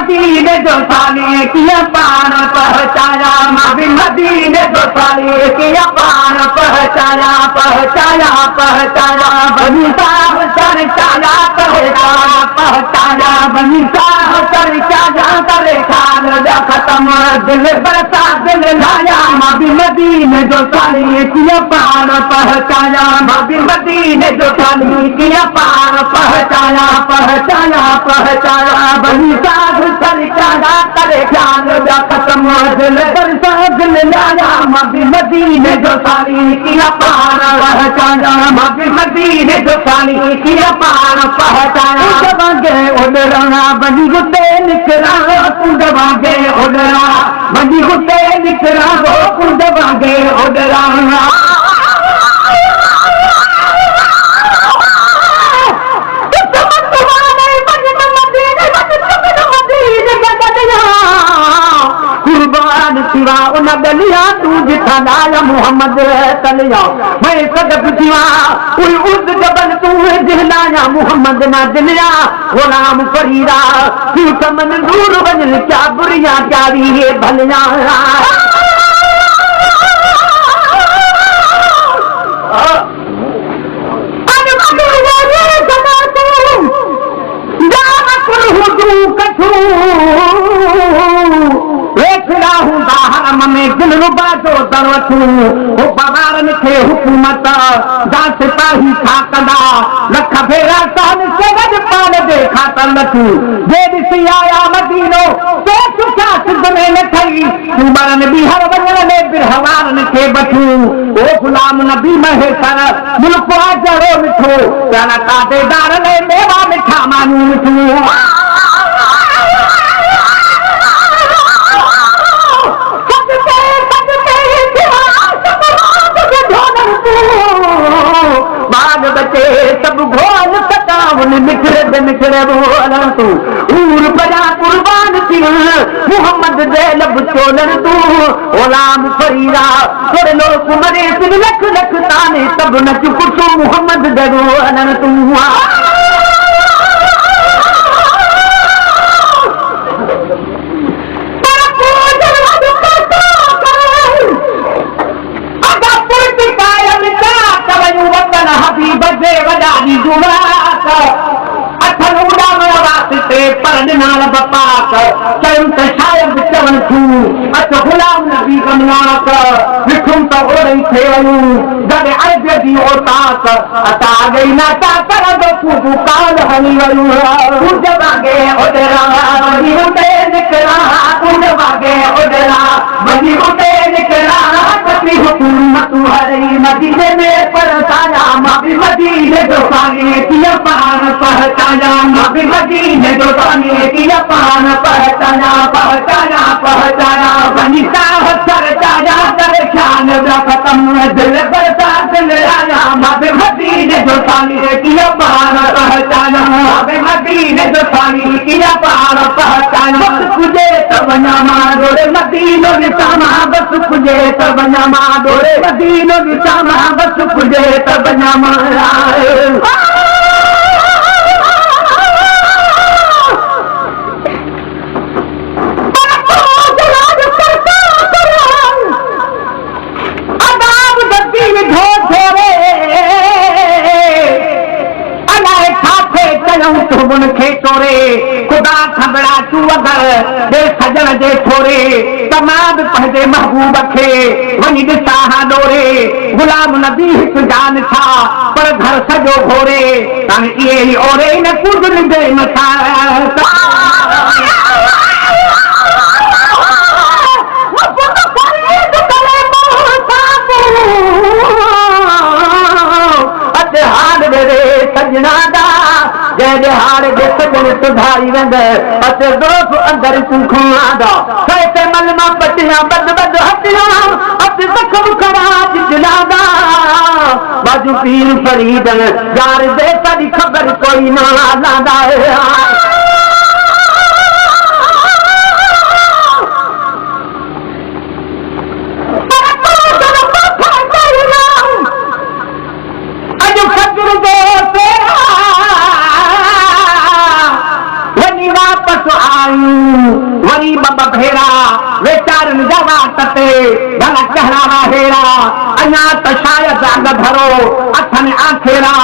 मदीने जो साली किया पान पहचाया, मां भी मदीने जो साली किया पान पहचाया, पहचाया पहचाया बनी साहब सर चाया करे खान पहचाया, बनी साहब सर चाया करे खान जा खत्म दिल बरसा दिल लाया, मां भी मदीने जो साली किया पान पहचाया, मां भी मदीने जो साली किया पान पहचाया, पहचाया पहचाया बनी साहब सर चाया करे खान जा खत्म दिल बरसा दिल लाया, मां भी मदीने जो साली किया पान पहचाया, मां भी मदीने जो साली किया पान पहचाया, दबागे उड़ना बनी गुटे निकरा कुंड वागे उड़ना, बनी गुटे निकरा वो कुंड वागे उड़ना, सिवा उन गलिया तू जिथा लाया मोहम्मद तलिया, मैं सदब सिवा कोई उस जबल तू जिहलाया मोहम्मद ना दिलिया, गुलाम फरीदा तू समन दूर वजल क्या बुरिया प्यारी है भलिया, में दिल रुबा जो दरवतू हो पवारन खे हुकूमत जा सिपाही छा कंदा, लख भेरा सान से गज पाल देखा तलतू जे ॾिसी आया मदीनो से सुठा सिद्ध में न ठही, तू मरन बि हर वञण में बिरहवारन खे बठू, ओ गुलाम नबी महेसर मुल्क जरो मिठो प्यारा ताबेदार ने मेवा मिठा मानू मिठू, बचे सब घोल सतावन निखरे निखरे बोल तू ऊर बजा कुर्बान थी मोहम्मद दे लब चोलन तू गुलाम फरीदा थोड़े लोग मरे सिर लख लख ताने सब नच कुछ मोहम्मद दे बोलन तू, नाल बपाक चम त शायद चवन थू अच गुलाम नबी कमनाक विखुम त ओरई थेवू जॾहिं अज जी औताक अता गई ना ता कर दो तू काल हली वरू कुंड वागे ओडरा वही उते निकरा कुंड वागे ओडरा वही उते निकरा कती हुकूमत हरी मदीने में परसाया, मां भी मदीने जो साली किया पान पहचाया, मां भी मदीने जो साली किया पान पहचाया, पहचाया पहचाया बनी साहब सर चाया करे ख्याल जा खत्म दिल बरसा दिल आया, मां भी मदीने जो साली किया पान पहचाया, मां भी मदीने जो साली किया पान पहचाया, बस तुझे तब नमा डोरे मदीनो निशामा, बस तुझे तब नमा डोरे मदीनो निशामा, बस तुझे तब नमा खुदा खबरा तू अगर दे सजन जे थोरे तमाम पंहिंजे महबूब खे वञी ॾिसा हा डोरे, गुलाम नबी हिकु जान छा पर घर सॼो घोरे, हाणे इहे ई ओरे न कुझु निंदे मथां हाल मेरे सजना दा जैसे हार जे सजन सुधारी वेंद अत दोस्त अंदर तू खुआदा कैसे मलमा पटिया बद बद हटिया अत जख्म खराज जिलादा बाजू पीर फरीदन यार दे तारी खबर कोई ना लादा आयूं वरी बब भेरा वेचारनि जा वाट ते भला कहरावा हेरा अञा त शायदि अॻ भरो अथनि आखेरा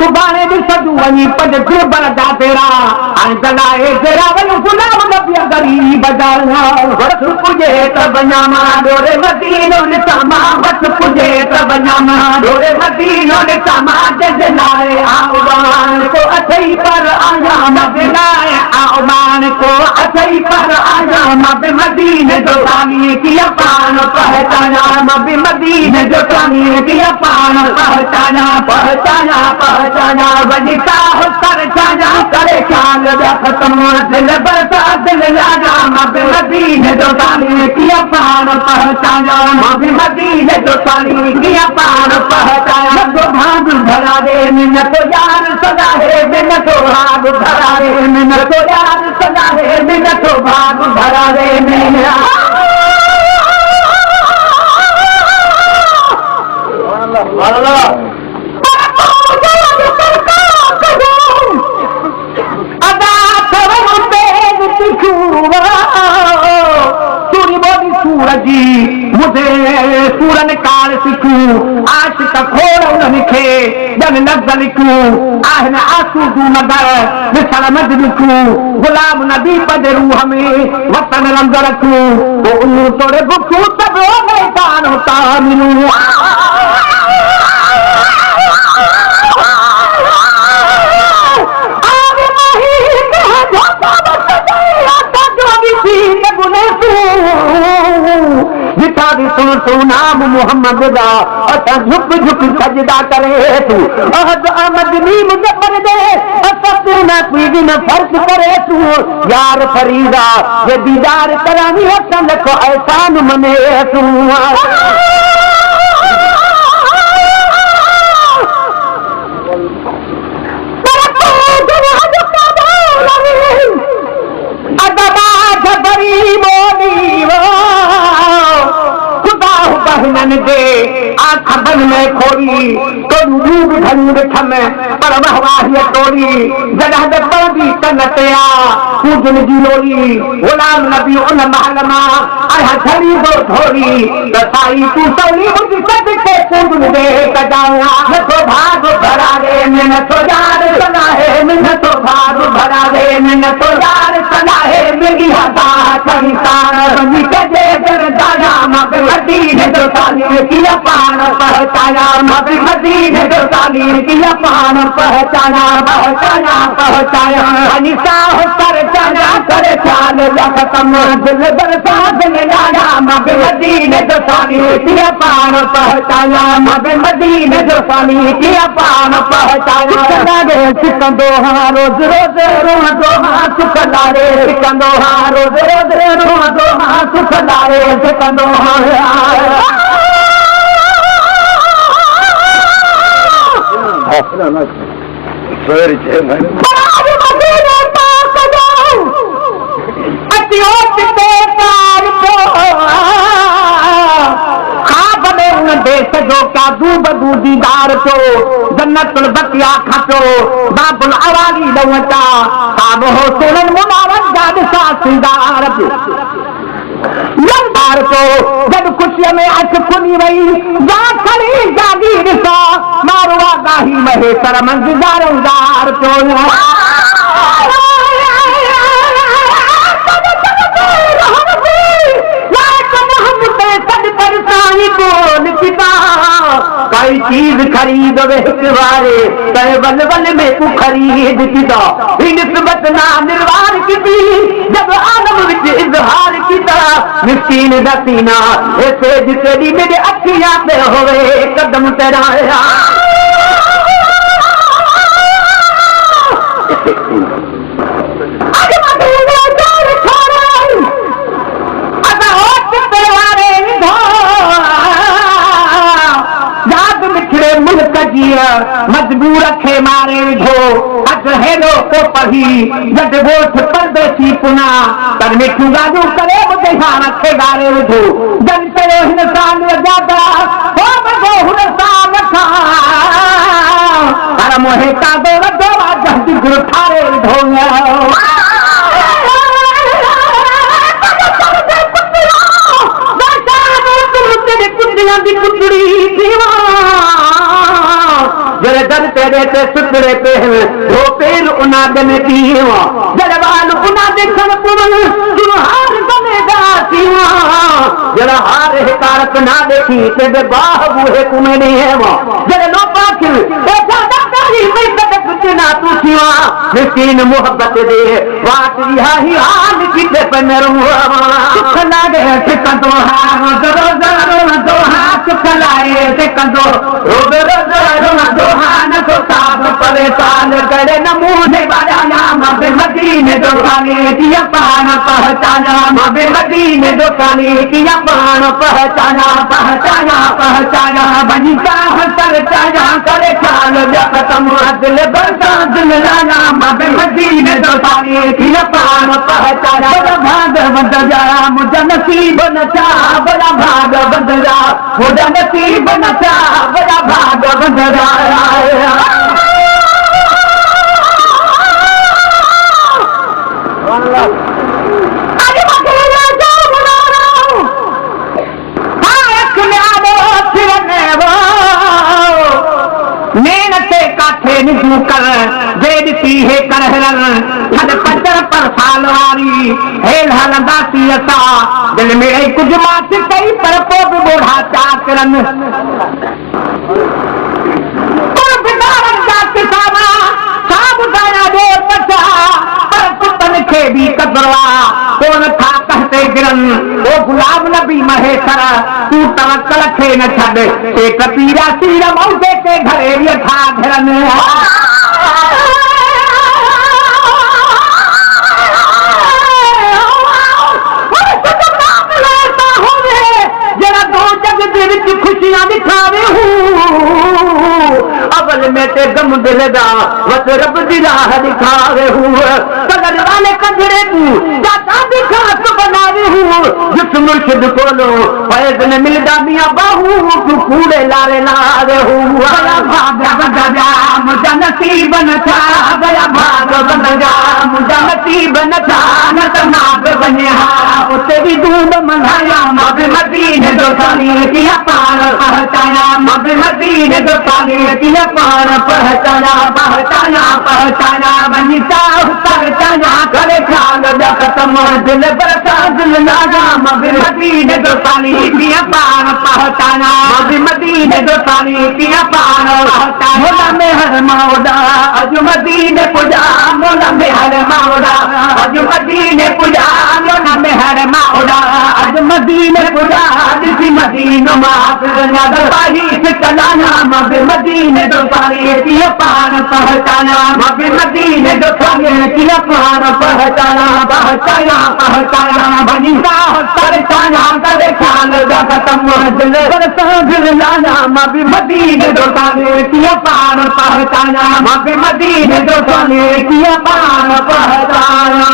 सुभाणे ॾिसजूं वञी पंज गुरबर जा तेरा हाणे जलाए तेरा वञूं गुलाम नबी गरीब जा वस पुॼे त वञामा डोरे मदीनो ॾिसां वस पुॼे त वञामा डोरे मदीनो ॾिसां जलाए आउमान को अथई पर आया मदीनाए आउमान को अथई पर आया मदीने जो सामी किया पान पहचाना मदीने जो सामी किया पान पहचाना पहचाना पहचाना वनिता हो कर जाना करे ख्याल खत्म दिल बरसा दिल राजा मदीने जो सामी किया पान पहचाना मदीने जो सामी किया पान पहचाना तो भाग भरा दे मिन्नत यार सदा है मिन्नत भाग भरा दे मिन्नत यार सदा है मिन्नत भाग भरा दे मेरा सूरजी मुझे सूरन काल सिखूं आशिक खोड़ उन्हनि खे जन लफ़्ज़ लिखूं आहिनि आंसू जूं नज़र ॾिसण मद लिखूं गुलाम नबी पंहिंजे रूह में वतन रंग रखूं पोइ उन तोड़े बुखूं सभु मैदान हुतां मिलूं सुन तू नाम मोहम्मद दा असा झुक झुक सजदा करे तू अहद अहमद नी मुजफ्फर दे असा तू ना कोई भी न फर्क करे तू यार फरीदा ये दीदार करानी हसन को एहसान मने तू आंख बन में खोरी तो डूब घड़ी ॾिठम पर वहवाही टोरी जॾहिं त पवंदी कन ते पूजन जी लोरी गुलाम नबी उन महल मां आया झड़ी दो थोरी त साईं तूं सवली मुंहिंजी सद खे पूजन दे कजाया नथो भाग भरा रे में नथो यार सदा है में नथो भाग भरा रे में नथो यार सदा है मेरी हदा संसार बनी कजे कर दाया मदीने जो साली किया पान पहचाना मदीने जो साली किया पान पहचाना पहचाना पहचाना अनिसा हो कर जाना करे ख्याल खत्म दिल बरसा दिल लाया मदीने जो साली किया पान पहचाना मदीने जो साली किया पान पहचाना सिकंदो हाँ रोज रोज रोहदो हाँ सुख लारे सिकंदो हाँ रोज रोज रोहदो हाँ सुख लारे सिकंदो हाँ देश जो क्या दूबदू दीदार चो जन्नतुल बकिया खचो बाबुल अवाली दवचा साब हो सोनन मुनावर जाद सासीदार लंबार को जब खुशियों में अच खुली वही जा खड़ी जागी ॾिसा मारवा गाही महे सर मंज़ारोदार चो कई चीज खरीद वारे कई बल बल में तू खरीद किदा निस्बत ना निर्वार की जब आलम विच इजहार किदा मिस्कीन दसीना ऐसे जितेडी मेरे अखियां पे होवे कदम तेराया मुल्क जिया मजबूर खे मारे विधो अज हेॾो को पढ़ी जद गोठ परदेसी पुना पर मिठियूं ॻाल्हियूं करे मुंहिंजे हाण खे ॻारे विधो जन कयो हिन साल ज्यादा हो बधो हुन साल खां पर मोहे कादो वधो जल्दी गुरु ठारे विधो दी पुतड़ी दीवा जरे दर तेरे ते सुतरे पे दो पैर उना दने दीवा जरे बाल उना देखन पुवन जुहार बनेगा सीवा जरा हार हिकारत ना देखी ते बाह बूहे कुमे नहीं है वो जरे लो पाखिल देखा दादारी में तक कुछ ना तू सीवा मिस्कीन मोहब्बत दे बात रिहा ही हाल की पे पनरू सुख लागे सिका तो हार जरो जरो तो हाथ खलाए सिका तो रोबे जरो तो हान को साथ परेशान करे नमूने वाला नाम बे मदीने दो खाने दिया पान पहचाना बे मदीने दो खाने दिया पान पहचाना पहचाना पहचाना बनीता हसर चाया करे ख्याल खत्म दिल बरसा दिल लाना बे मदीने दो खाने दिया पान पहचाना बड़ा भाग बंद जा मुझे नसीब न चा बड़ा भाग बंद जा मुझे नसीब न चा बड़ा भाग बंद जा मेहनत काठे निजू कर जेदी है करहरन छद पचर पर साल वारी हेल हलंदासी असा दिल में कुछ मात कई पर पोब बूढ़ा चाकरन पर बिदारन का किसाना साब दाया दे पचा पर पुतन के भी कदरवा कौन था कहते गिरन ओ गुलाब नबी महेश्वर तू तवक्कल खे न छद एक पीरा सीर मौजे के घरे ये था घरन जरा दो जग दे विच खुशियां दिखावे हूं अवल में ते गम दिल दा वत रब दी राह दिखावे हूं कदर वाले कंजरे तू जाता दिखा तो बनावे हूं जिस मुर्शिद कोलो फैज ने मिलदा मियां बाहू तू कूड़े लारे लावे हूं बड़ा भाग बंदा जा मुझे नसीब न था बड़ा भाग बंदा जा मुझे नसीब न था न तमाग बने उसे भी दूध मनाया मब मदीने दो साली किया पार पहचाना मब मदीने दो साली किया पार पहचाना पहचाना पहचाना बनीता पहचाना करे ख्याल खत्म दिल बरसा दिल लागा मब मदीने दो साली किया पार पहचाना मब मदीने दो साली किया पार पहचाना मोला में हर मौदा अज मदीने पुजा मोला में हर मौदा अज मदीने पुजा मोला में हर मौदा अज मदीने पुजा दिसी मदीनो माफ नदरबाही से कलाना मब मदीने दो साली किया पार पहचाना मब मदीने दो साली किया पार पहचाना पहचाना पहचाना बनीता पहचाना करे ख्याल खत्म दिल बरसा दिल लाना मब मदीने दो साली किया पार पहचाना मब मदीने दो साली किया पार पहचाना